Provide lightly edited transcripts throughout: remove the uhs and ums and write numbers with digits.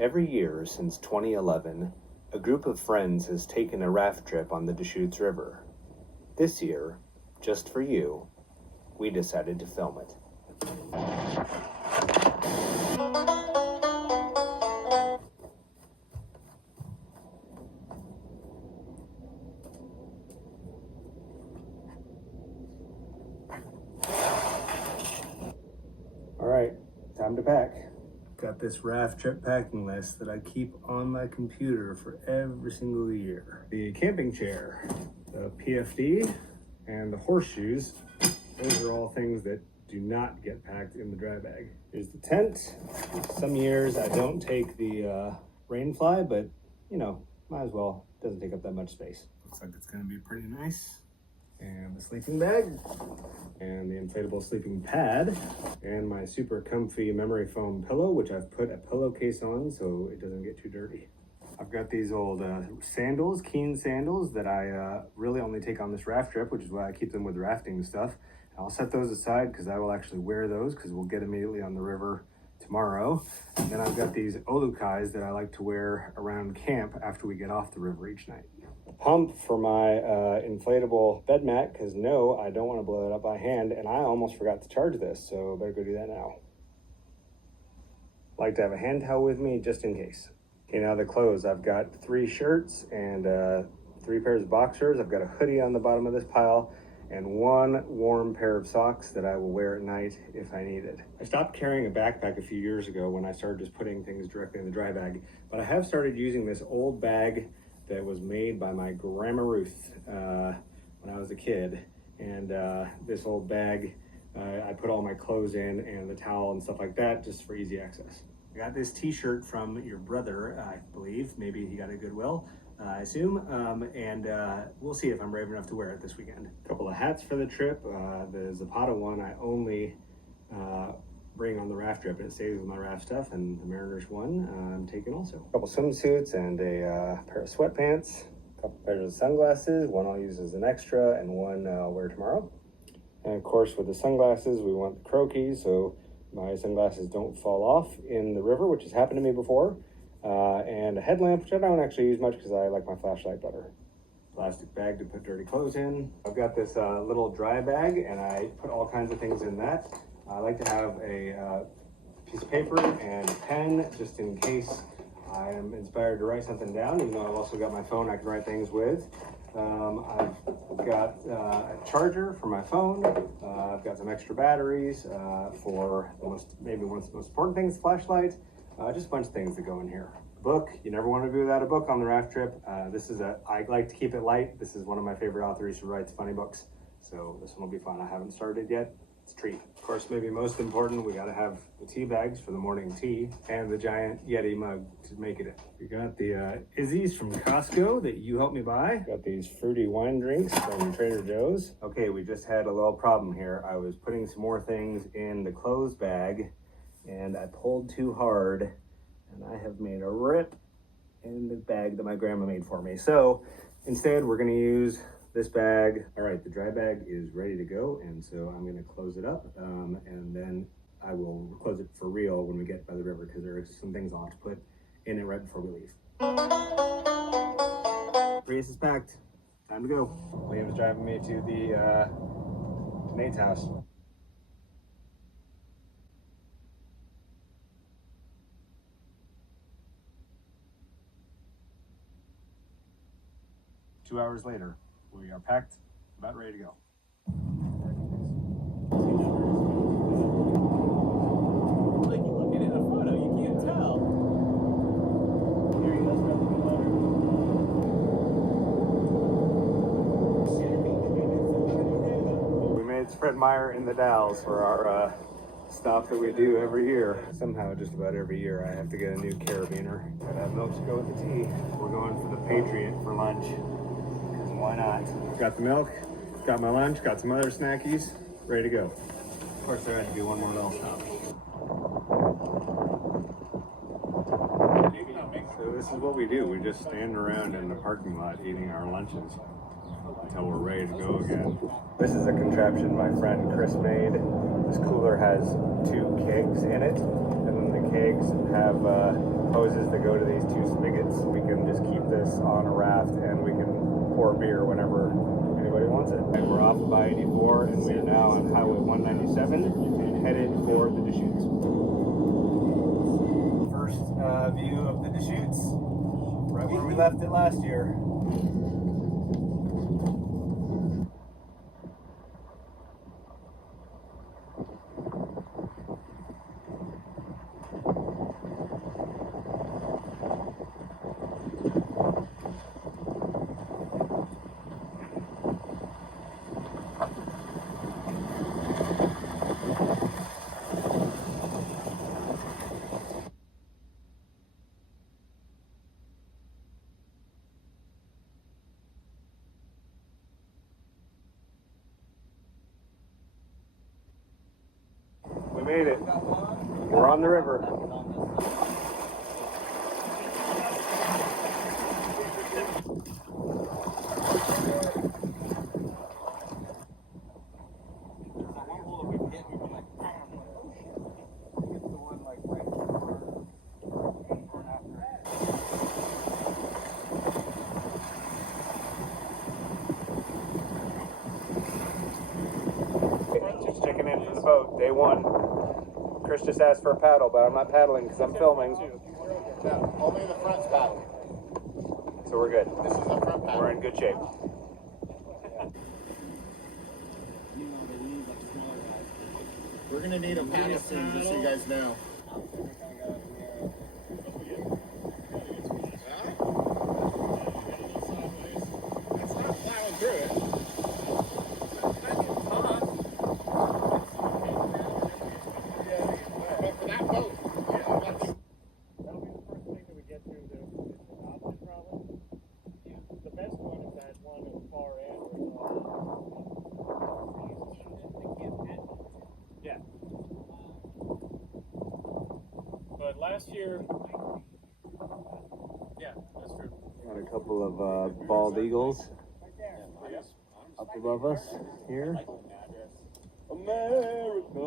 Every year since 2011, a group of friends has taken a raft trip on the Deschutes River. This year, just for you, we decided to film it. All right, time to pack. Got this raft trip packing list that I keep on my computer for every single year. The camping chair, the PFD, and the horseshoes. Those are all things that do not get packed in the dry bag. Here's the tent. Some years I don't take the rainfly, but you know, might as well. Doesn't take up that much space. Looks like it's gonna be pretty nice. And the sleeping bag, and the inflatable sleeping pad, and my super comfy memory foam pillow, which I've put a pillowcase on so it doesn't get too dirty. I've got these old sandals, Keen sandals, that I really only take on this raft trip, which is why I keep them with rafting stuff. I'll set those aside because I will actually wear those because we'll get immediately on the river tomorrow. And then I've got these olukais that I like to wear around camp after we get off the river each night. A pump for my inflatable bed mat, because no, I don't want to blow it up by hand, and I almost forgot to charge this, so better go do that now. Like to have a hand towel with me just in case. Okay, now the clothes. I've got 3 shirts and 3 pairs of boxers. I've got a hoodie on the bottom of this pile and 1 warm pair of socks that I will wear at night if I need it. I stopped carrying a backpack a few years ago when I started just putting things directly in the dry bag, but I have started using this old bag that was made by my Grandma Ruth when I was a kid. And this old bag, I put all my clothes in and the towel and stuff like that just for easy access. I got this t-shirt from your brother, I believe. Maybe he got it at Goodwill, I assume. And we'll see if I'm brave enough to wear it this weekend. A couple of hats for the trip. The Zapata one I only bring on the raft trip, and it stays with my raft stuff, and the Mariners one I'm taking also. A couple swimsuits and a pair of sweatpants, a couple pairs of sunglasses, one I'll use as an extra and one I'll wear tomorrow. And of course with the sunglasses we want the croquis so my sunglasses don't fall off in the river, which has happened to me before, and a headlamp, which I don't actually use much because I like my flashlight better. Plastic bag to put dirty clothes in. I've got this little dry bag and I put all kinds of things in that. I like to have a piece of paper and a pen just in case I am inspired to write something down, even though I've also got my phone I can write things with. I've got a charger for my phone. I've got some extra batteries for maybe one of the most important things, flashlight. Just a bunch of things that go in here. Book, you never want to do without a book on the raft trip. I like to keep it light. This is one of my favorite authors who writes funny books. So this one will be fun. I haven't started yet. It's a treat. Of course, maybe most important, we got to have the tea bags for the morning tea and the giant Yeti mug to make it. We got the Izzy's from Costco that you helped me buy. Got these fruity wine drinks from Trader Joe's. Okay, we just had a little problem here. I was putting some more things in the clothes bag and I pulled too hard and I have made a rip in the bag that my grandma made for me. So instead, we're going to use this bag. All right, the dry bag is ready to go, and so I'm going to close it up, and then I will close it for real when we get by the river, because there are some things I'll have to put in it right before we leave. Race is packed. Time to go. Liam's driving me to the Nate's house. Two hours later, we are packed, about ready to go. Like you looking at a photo, you can't tell. Here he goes, We made Fred Meyer in the Dalles for our stop that we do every year. Somehow, just about every year, I have to get a new carabiner. Gotta have milk to go with the tea. We're going for the Patriot for lunch. Why not? Got the milk, got my lunch, got some other snackies, ready to go. Of course, there had to be one more little stop. So this is what we do. We just stand around in the parking lot eating our lunches until we're ready to go again. This is a contraption my friend Chris made. This cooler has 2 kegs in it, and then the kegs have hoses that go to these two spigots. We can just keep this on a raft and we can pour beer whenever anybody wants it. And we're off of I-84 and we are now on Highway 197 headed for the Deschutes. First view of the Deschutes, right where we left it last year. We made it. We're on the river. Just checking in from the boat, day one. Chris just asked for a paddle, but I'm not paddling because I'm filming. No, only the front's paddle. So we're good. This is the front paddle. We're in good shape. We're gonna need a paddle soon, just so you guys know. That's not plowing through it. But for that boat, that'll be the first thing that we get through the option probably. Yeah. The best one is that one at the far end yeah. But last year, yeah, that's true. Got a couple of bald eagles up above us here. America.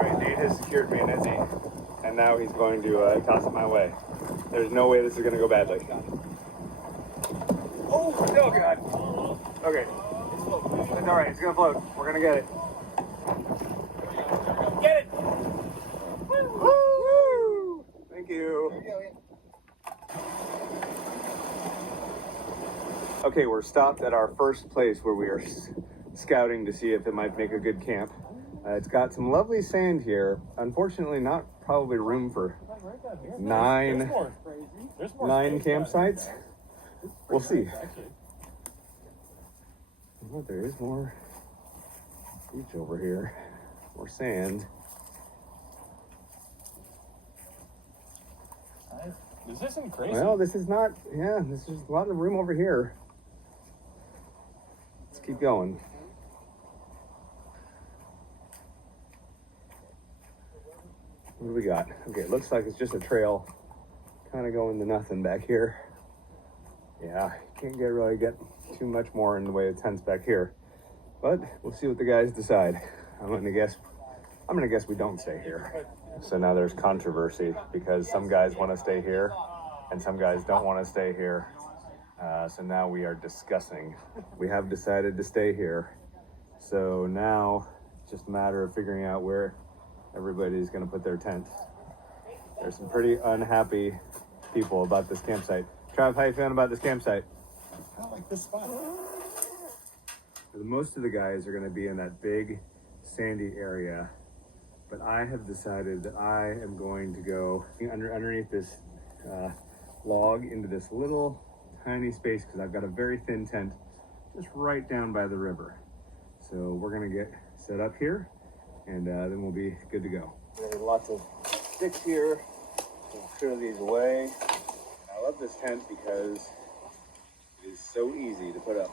Alright, Nate has secured me an Izzy, and now he's going to toss it my way. There's no way this is going to go badly. Oh God. Okay. It's alright, it's going to float. We're going to get it. Get it! Woo! Thank you. Okay, we're stopped at our first place where we are scouting to see if it might make a good camp. It's got some lovely sand here. Unfortunately, not probably room for nine campsites. We'll see. Oh, there is more beach over here. More sand. This isn't crazy. Well, this is not, yeah, this is a lot of room over here. Let's keep going. What do we got? Okay, it looks like it's just a trail kind of going to nothing back here. Yeah, you can't really get too much more in the way of tents back here. But we'll see what the guys decide. I'm gonna guess we don't stay here. So now there's controversy because some guys want to stay here and some guys don't want to stay here. So now we are discussing. We have decided to stay here. So now it's just a matter of figuring out where everybody's going to put their tent. There's some pretty unhappy people about this campsite. Trav, how you feeling about this campsite? I like this spot. Most of the guys are going to be in that big sandy area, but I have decided that I am going to go underneath this log into this little tiny space because I've got a very thin tent just right down by the river. So we're going to get set up here and then we'll be good to go. There's lots of sticks here. We'll clear these away. I love this tent because it is so easy to put up.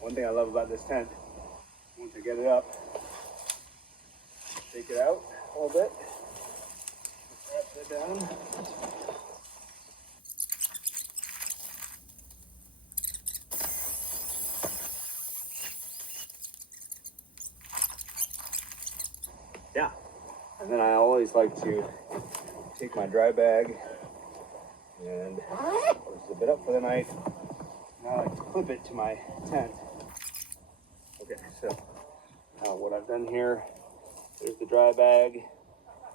One thing I love about this tent, once I get it up, take it out a little bit, grab this it down. Yeah, and then I always like to take my dry bag and zip it up for the night. And I like to clip it to my tent. Okay, so what I've done here is the dry bag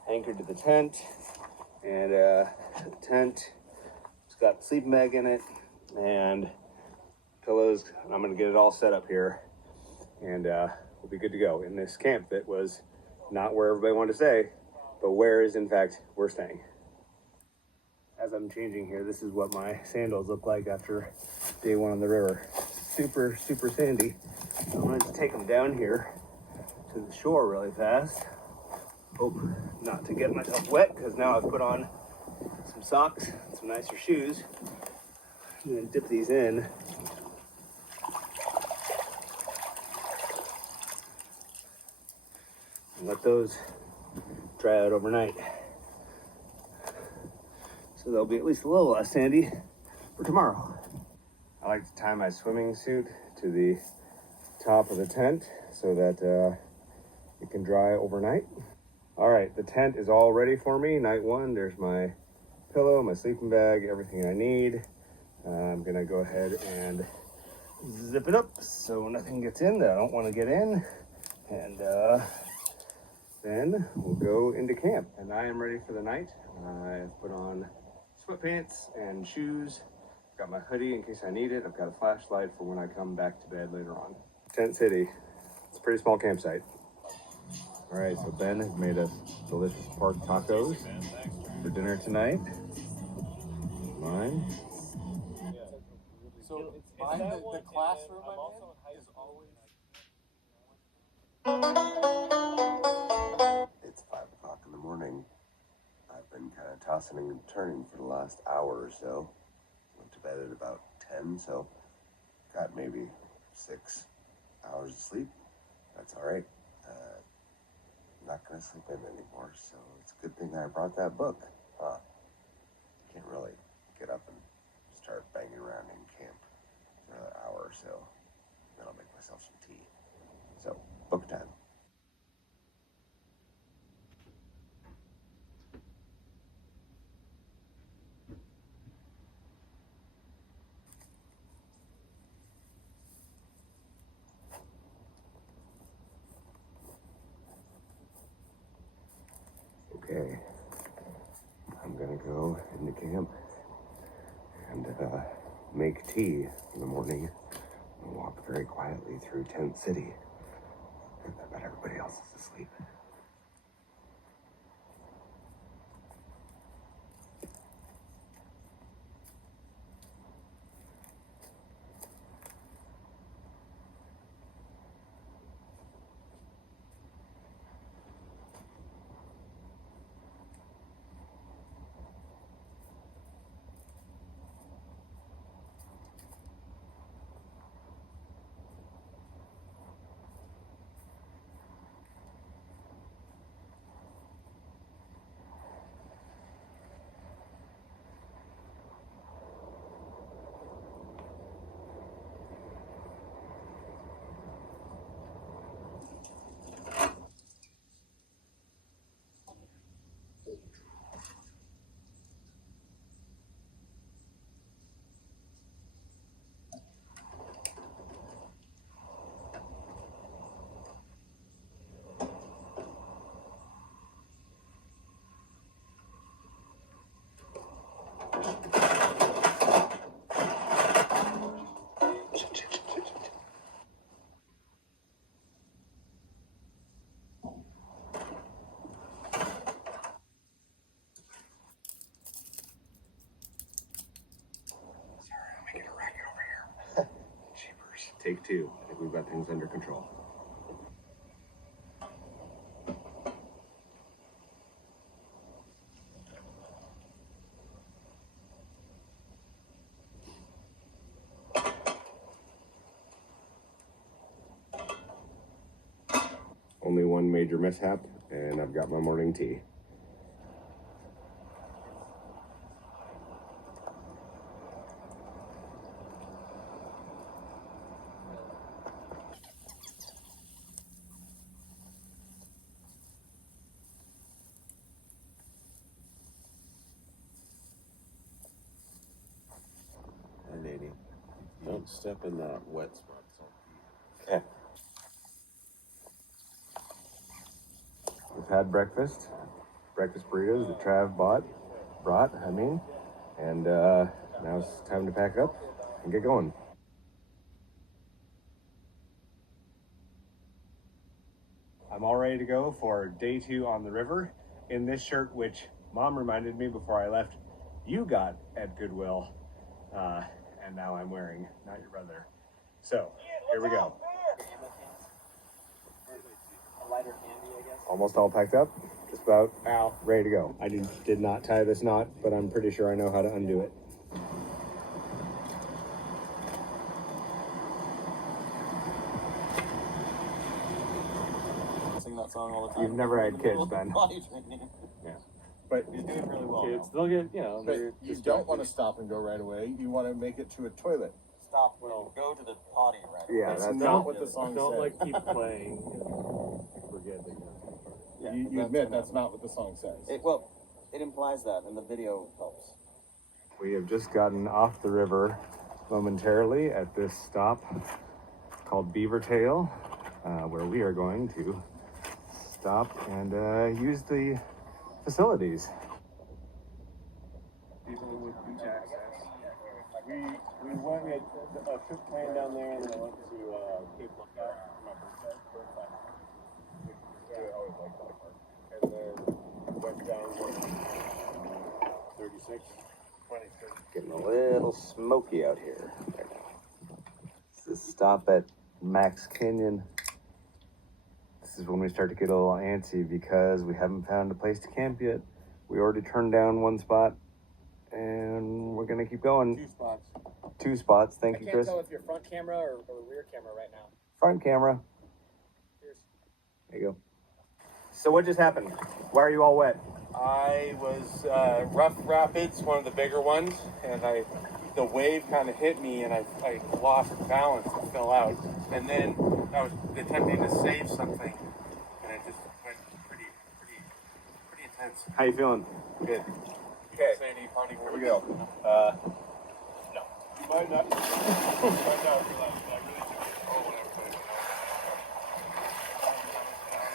anchored to the tent, and the tent has got the sleeping bag in it and pillows. I'm gonna get it all set up here, and we'll be good to go in this camp that was not where everybody wanted to stay, but where is in fact we're staying. As I'm changing here, this is what my sandals look like after day one on the river. Super, super sandy. I'm going to take them down here to the shore really fast. Hope not to get myself wet, because now I've put on some socks, some nicer shoes. I'm going to dip these in. And let those dry out overnight. So they'll be at least a little less sandy for tomorrow. I like to tie my swimming suit to the top of the tent so that it can dry overnight. All right, the tent is all ready for me. Night one, there's my pillow, my sleeping bag, everything I need. I'm gonna go ahead and zip it up so nothing gets in that I don't want to get in. And then we'll go into camp. And I am ready for the night. I've put on sweatpants and shoes. I've got my hoodie in case I need it. I've got a flashlight for when I come back to bed later on. Tent City. It's a pretty small campsite. All right, so Ben has made us delicious pork tacos for dinner tonight. Mine. So it's mine, the classroom I'm in is always. It's 5 o'clock in the morning. I've been kind of tossing and turning for the last hour or so. Went to bed at about 10, so got maybe 6 hours of sleep. That's all right. I'm not going to sleep in anymore, so it's a good thing I brought that book. Can't really get up and start banging around in camp for another hour or so. Then I'll make myself some tea. So, book time. Okay, I'm gonna go into camp and make tea in the morning and walk very quietly through Tent City. I bet everybody else is asleep. Take two. I think we've got things under control. Only one major mishap, and I've got my morning tea. Don't step in that wet spot. Okay. We've had breakfast burritos that Trav brought, and now it's time to pack up and get going. I'm all ready to go for day 2 on the river in this shirt, which Mom reminded me before I left you got at Goodwill, and now I'm wearing, not your brother. So, here we go. Almost all packed up, just about ready to go. I did not tie this knot, but I'm pretty sure I know how to undo it. Sing that song all the time. You've never had kids, Ben. Yeah. But He's doing really well. kids, they'll get, you know, But they're you just don't want to stop and go right away. You want to make it to a toilet. Stop. Well, go to the potty right. Yeah, That's that's not what the song don't says. like keep playing and forget that Yeah, You admit that's not what the song says. It implies that, and the video helps. We have just gotten off the river momentarily at this stop called Beavertail, where we are going to stop and use the facilities. People with beach access. We had a trip planned down there, and then I went to Cape Lookout for my birthday. I always liked that part. And then went down 36, 26. Getting a little smoky out here right now. This is stop at Max Canyon. This is when we start to get a little antsy because we haven't found a place to camp yet. We already turned down one spot, and we're gonna keep going. 2 spots. 2 spots. Thank you, Chris. I can't tell if you're front camera or rear camera right now. Front camera. Cheers. There you go. So what just happened? Why are you all wet? I was Rough Rapids, one of the bigger ones, and the wave kind of hit me, and I lost balance and fell out. And then I was attempting to save something, and it just went pretty intense. How you feeling? Good. Okay. Say any parting Here words? we go. No. You might not. You might not realize it. I really do. Oh, whatever.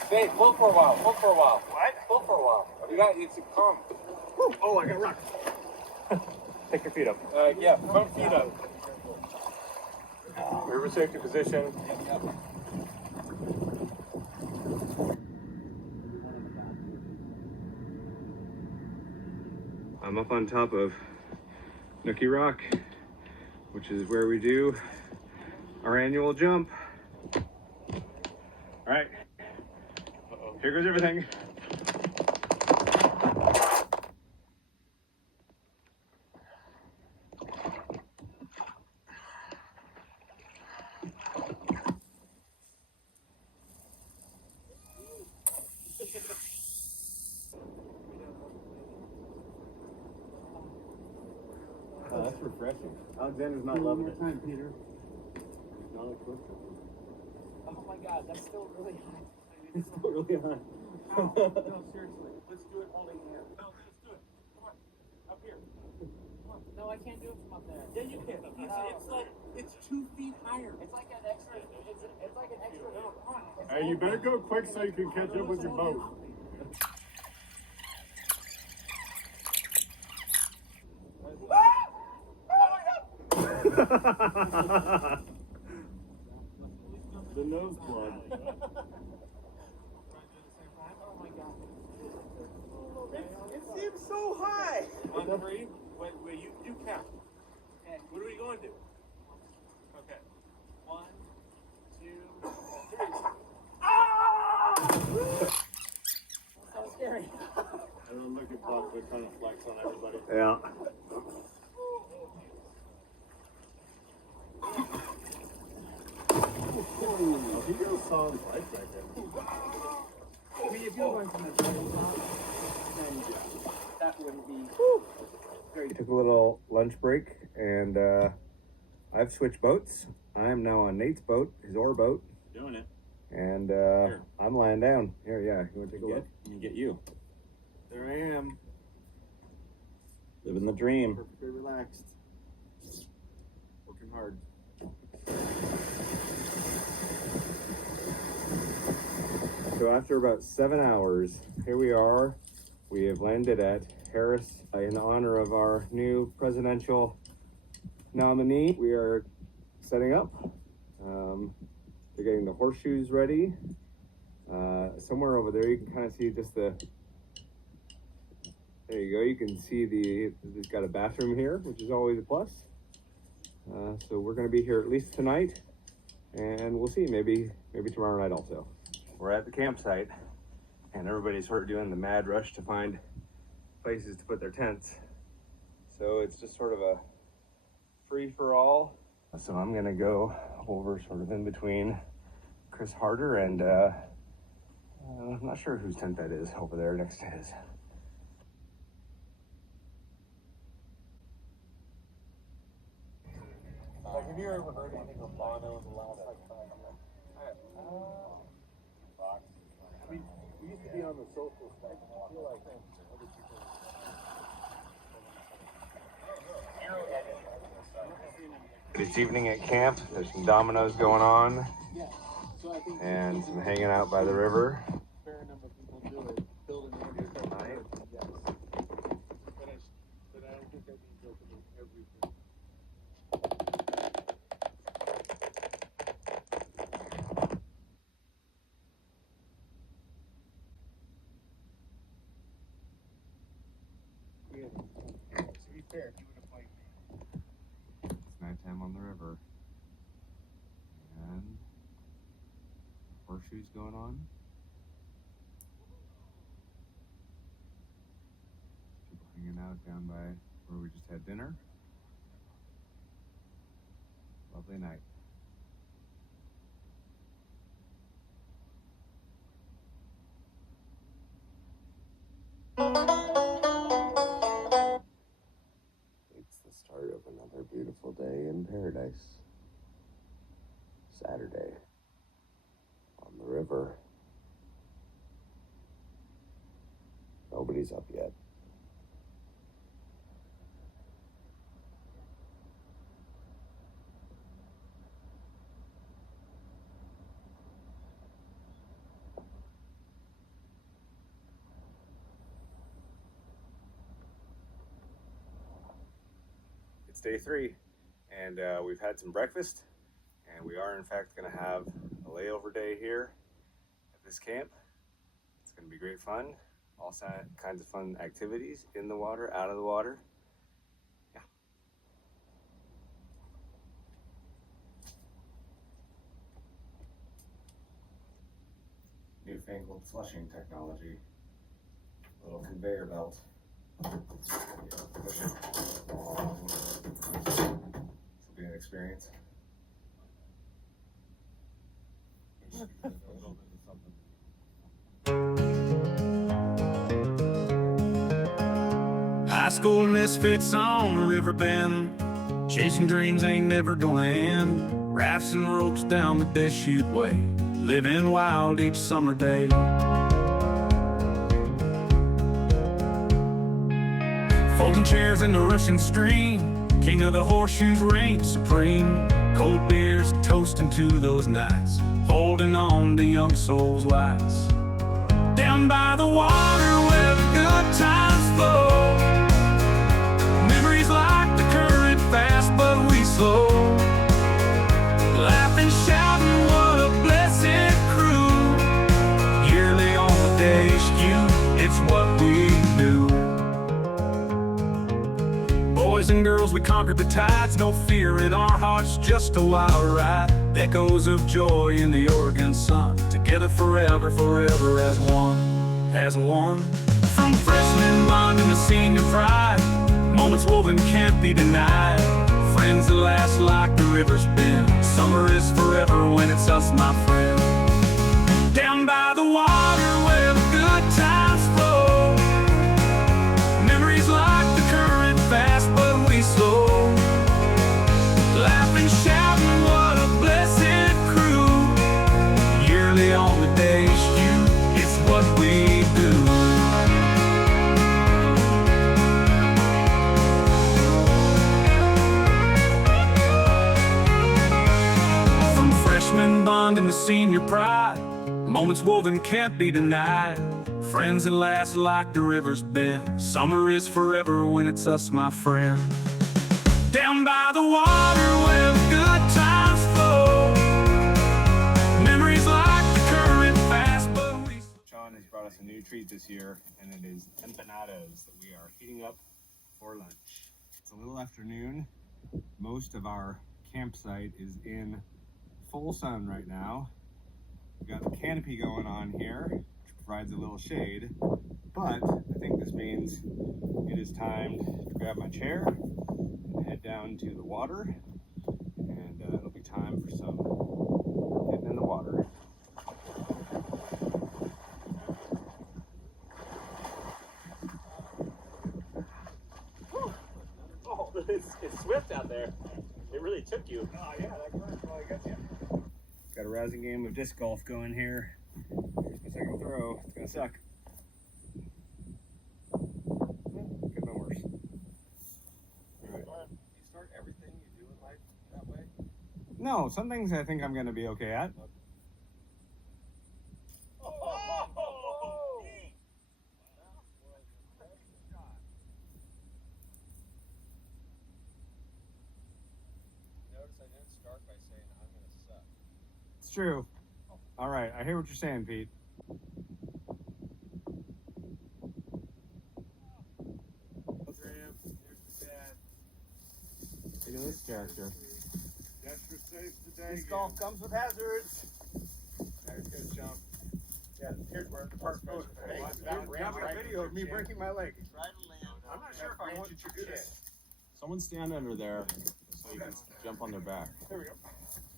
Stay. Pull for a while. Pull for a while. What? Pull for a while. You got. It's a calm. Oh, I got rocked. Take your feet up. Yeah. Front feet up. River safety position. I'm up on top of Nookie Rock, which is where we do our annual jump. All right, here goes everything. Oh, that's refreshing. Alexander's not loving it. time, Peter. Not a quick. Oh my god, that's still really high. It's still really high. No, seriously. Let's do it holding hands. No, let's do it. Come on. Up here. No, I can't do it from up there. Yeah, you can. It's like, it's 2 feet higher. It's like an extra. It's like an extra. No, come on. Hey, you better go quick so you can catch up with your boat. The nose blood. Oh my god. It seems so high. On 3, wait, you count. Okay. What are we going to? Okay. 1, 2, 3. So scary. And then look at Buck, they're trying to flex on everybody. Yeah. Oh, he goes solid life right there. I mean, if you're going from the very top, then that wouldn't be very We took a little lunch break, and I've switched boats. I am now on Nate's boat, his oar boat, Doing it. and I'm lying down. Here, yeah, you want to take a look? Let me get you. There I am. Living the dream. Perfectly relaxed. Working hard. So after about 7 hours, here we are. We have landed at Harris in honor of our new presidential nominee. We are setting up. They're getting the horseshoes ready. Somewhere over there, you can kind of see just the. There you go. You can see it's got a bathroom here, which is always a plus. So we're going to be here at least tonight, and we'll see. Maybe tomorrow night also. We're at the campsite, and everybody's sort of doing the mad rush to find places to put their tents. So it's just sort of a free for all. So I'm gonna go over sort of in between Chris Harder and I'm not sure whose tent that is over there next to his. Like, have you ever heard anything from Bono in the last like 5 years? I mean, we used to be on the social spectrum. I feel like other people. It's evening at camp. There's some dominoes going on and some hanging out by the river. Fair number of people do it. Build an area for Right. yes. But I don't think that means opening everything. To be fair, he would have played me. It's nighttime on the river. And horseshoes going on. People hanging out down by where we just had dinner. Lovely night. It's the start of another beautiful day in paradise. Saturday. On the river. Nobody's up yet. It's day 3, and we've had some breakfast, and we are in fact going to have a layover day here at this camp. It's going to be great fun, all kinds of fun activities in the water, out of the water. Yeah. Newfangled flushing technology, little conveyor belt. Push it. This will be an experience. High school misfits on the river bend, chasing dreams ain't never gonna end. Rafts and ropes down the Deschute way, living wild each summer day. Folding chairs in the rushing stream, king of the horseshoes reign supreme. Cold beers toasting to those nights, holding on to young souls' lights. Down by the water where the good times flow, memories like the current fast but we slow. Laughing, shouting, what a blessed crew. Yearly on the Deschute, it's what we do. Boys and girls, we conquered the tides, no fear in our hearts, just a wild ride. Echoes of joy in the Oregon sun, together forever, forever as one, as one. From freshman bonding to senior pride, moments woven can't be denied. Friends that last like the river's been, summer is forever when it's us, my friend. Down by the water where the good times flow, memories like the current fast but we slow. Laughing, shouting, what a blessed crew. Yearly on the Deschute, it's what we do. senior pride, moments woven can't be denied. Friends that last like the river's bend. Summer is forever when it's us, my friend. Down by the water where the good times flow, memories like the current fast, but we... Sean has brought us a new treat this year, and it is empanadas that we are heating up for lunch. It's a little afternoon. Most of our campsite is in full sun right now. We've got the canopy going on here, which provides a little shade, but I think this means it is time to grab my chair and head down to the water, and it'll be time for some getting in the water. Oh, it's swift out there. It really took you. Oh yeah, that current probably gets you. Got a rousing game of disc golf going here. Here's my second throw. It's gonna suck. Could have been worse. Alright. You start everything you do in life that way? No, some things I think I'm gonna be okay at. Notice I didn't start by saying I'm gonna suck. It's true. Alright, I hear what you're saying, Pete. Look at this character. Disc golf comes with hazards. There's gonna jump. Yeah, here's where the park goes. Hey, Got a video of me breaking my leg. Try to land. I'm not sure if I want you to do this. Someone stand under there so you can jump on their back. There we go.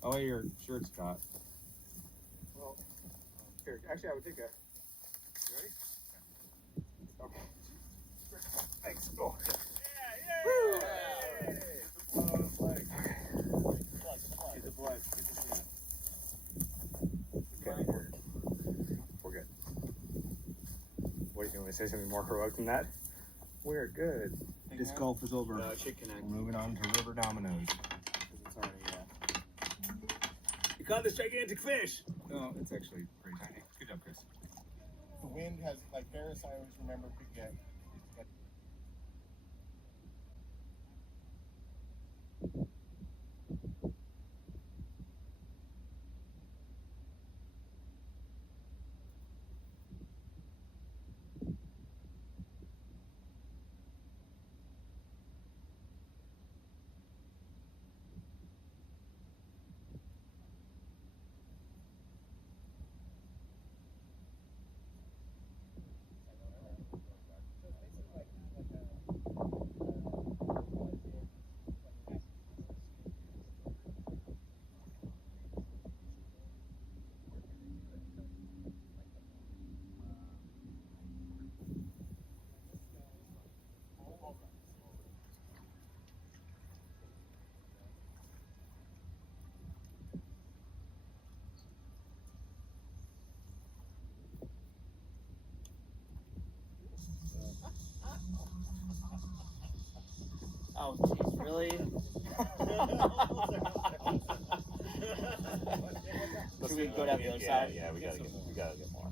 Oh, your shirt's caught. Well, here, actually, I would take a. You ready? Okay. Thanks. Go. Woo! Get the blood. Okay, we're good. What do you want me to say something more heroic than that? We're good. Disc golf is over. No, it should connect. We're moving on to river dominoes. It's already, You caught this gigantic fish. No, it's actually pretty tiny. Good job, Chris. The wind has, like Paris, I always remember get. Oh, jeez, really? Should we go down the other side? Yeah, we gotta get more.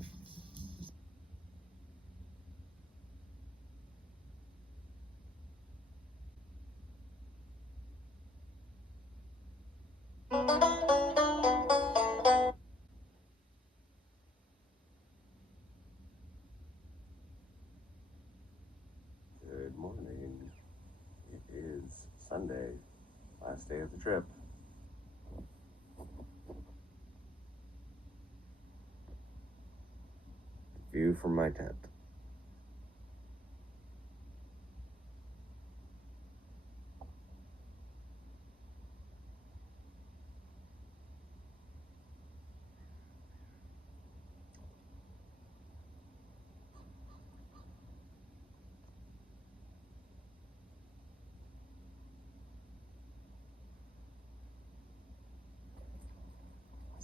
Good morning. It is Sunday, last day of the trip. View from my tent.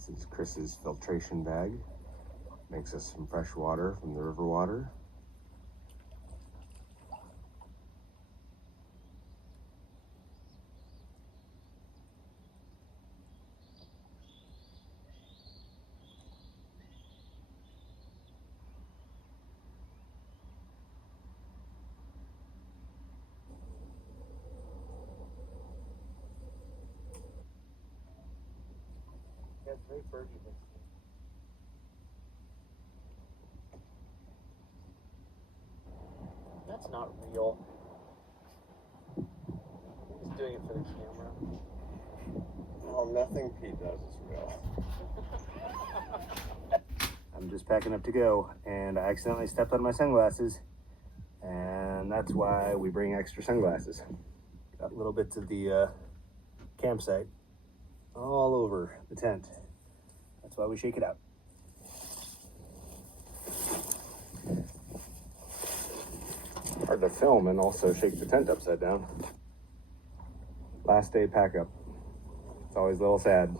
This is Chris's filtration bag. Makes us some fresh water from the river water. it's very Fergie mixed. That's not real. He's doing it for the camera. Well, nothing Pete does is real. I'm just packing up to go, and I accidentally stepped on my sunglasses, and that's why we bring extra sunglasses. Got little bits of the campsite all over the tent. That's why we shake it out. Hard to film and also shake the tent upside down. Last day pack up. It's always a little sad.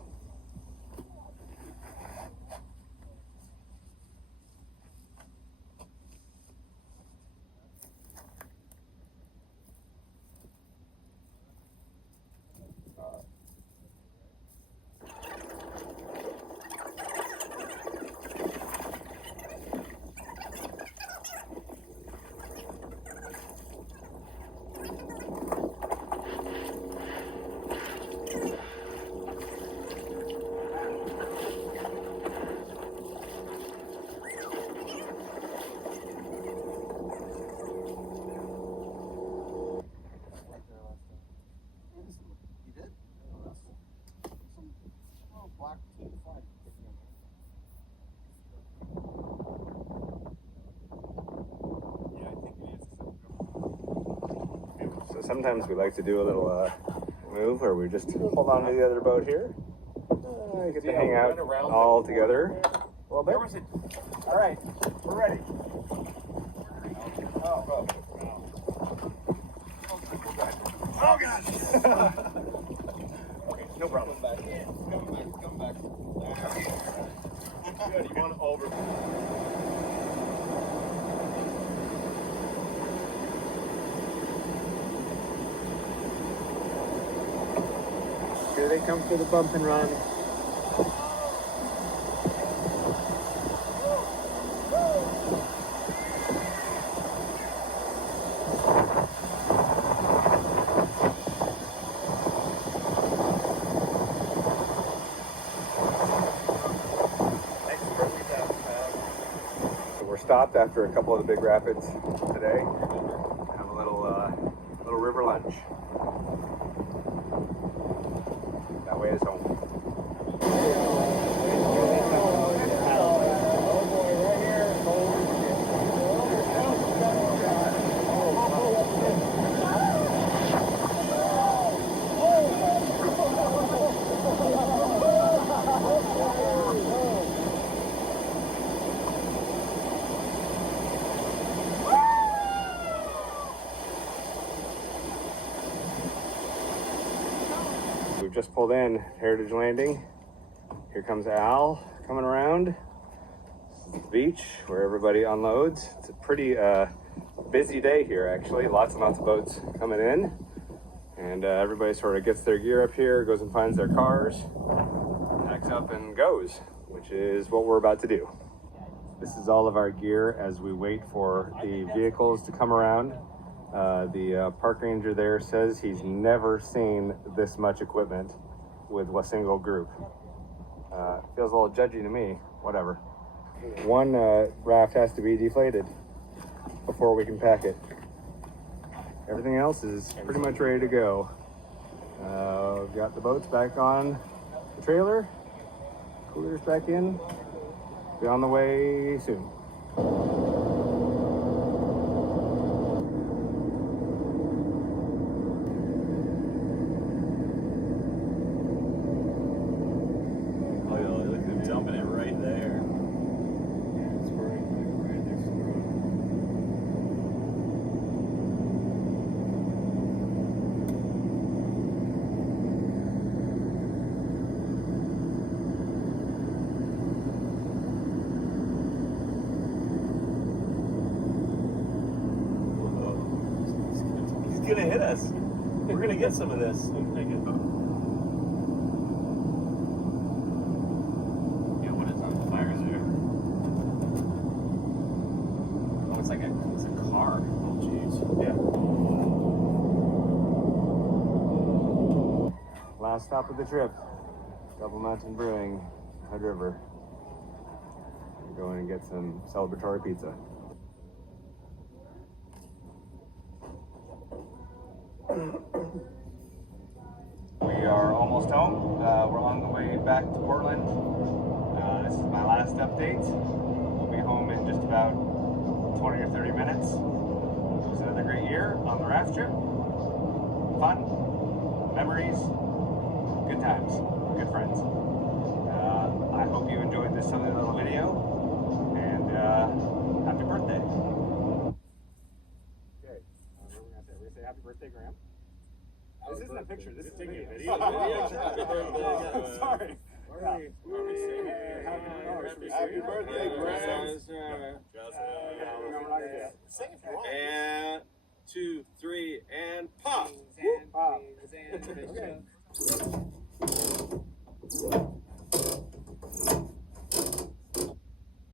So sometimes we like to do a little move where we just hold on to the other boat here. Get to hang out all together a little bit. All right, we're ready. Oh, oh God! Okay, no problem. Come back. Good, you want to over. Here they come for the bump and run. So we're stopped after a couple of the big rapids today. Have a little river lunch. That way is home. We've just pulled in Heritage Landing. Here comes Al coming around. This is the beach where everybody unloads. It's a pretty busy day here, actually. Lots and lots of boats coming in. And everybody sort of gets their gear up here, goes and finds their cars, packs up and goes, which is what we're about to do. This is all of our gear as we wait for the vehicles to come around. The park ranger there says he's never seen this much equipment with a single group. Feels a little judgy to me, whatever. One raft has to be deflated before we can pack it. Everything else is pretty much ready to go. We've got the boats back on the trailer, coolers back in, be on the way soon. Dumping it right there. He's gonna hit us. We're gonna get some of this. It's a car. Oh, jeez. Yeah. Last stop of the trip, Double Mountain Brewing. Hood River. We're going to get some celebratory pizza. We are almost home. We're on the way back to Portland. This is my last update. We'll be home in just about 20 or 30 minutes. It was another great year on the raft trip. Fun, memories, good times, good friends. I hope you enjoyed this silly little video, and happy birthday. Okay, what are we gonna say? We're gonna say happy birthday, Graham. This isn't a picture, this is taking a video. Sorry. Happy birthday, Graham. And 2, 3, and pop. And